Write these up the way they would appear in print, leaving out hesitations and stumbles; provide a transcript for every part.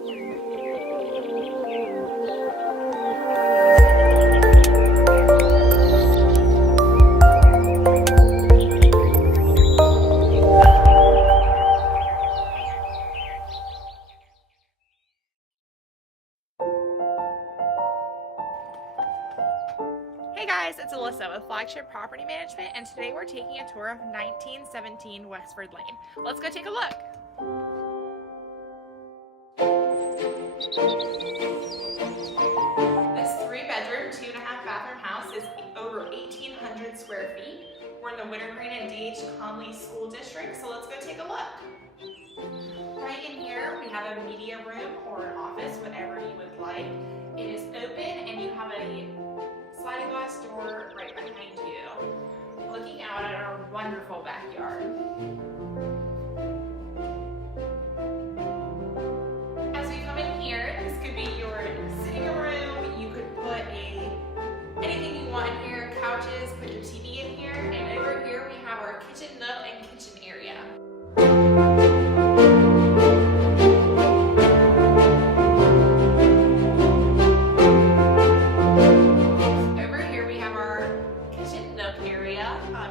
Hey guys, it's Alyssa with Flagship Property Management, and today we're taking a tour of 1917 Wexford Lane. Let's go take a look. This 3-bedroom, 2.5 bathroom house is over 1,800 square feet. We're in the Wintergreen and D.H. Conley School District, so let's go take a look. Right in here, we have a media room or an office, whatever you would like. It is open and you have a sliding glass door right behind you, looking out at our wonderful backyard. As we come in here, this could be your sitting room. You could put anything you want in here, couches, put your TV in here, and over here we have our kitchen nook and kitchen area.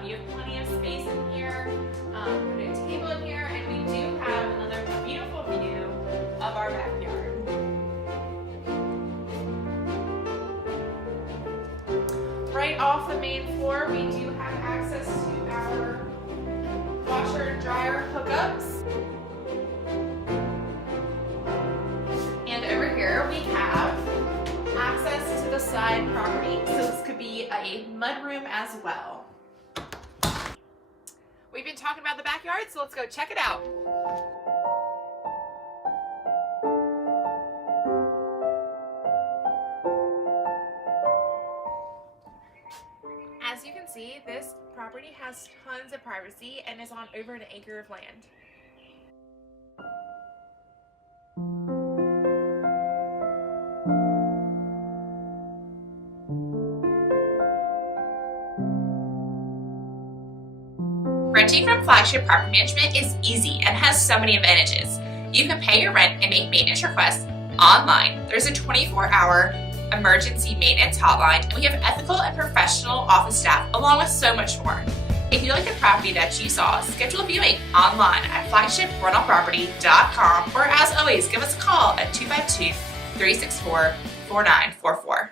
You have plenty of space in here, put a table in here, and we do have another beautiful view of our backyard. Right off the main floor, we do have access to our washer and dryer hookups. And over here we have access to the side property, so this could be a mudroom as well. We've been talking about the backyard, so let's go check it out. As you can see, this property has tons of privacy and is on over an acre of land. Renting from Flagship Property Management is easy and has so many advantages. You can pay your rent and make maintenance requests online. There's a 24-hour emergency maintenance hotline, and we have ethical and professional office staff along with so much more. If you like the property that you saw, schedule a viewing online at flagshiprentalproperty.com, or as always, give us a call at 252-364-4944.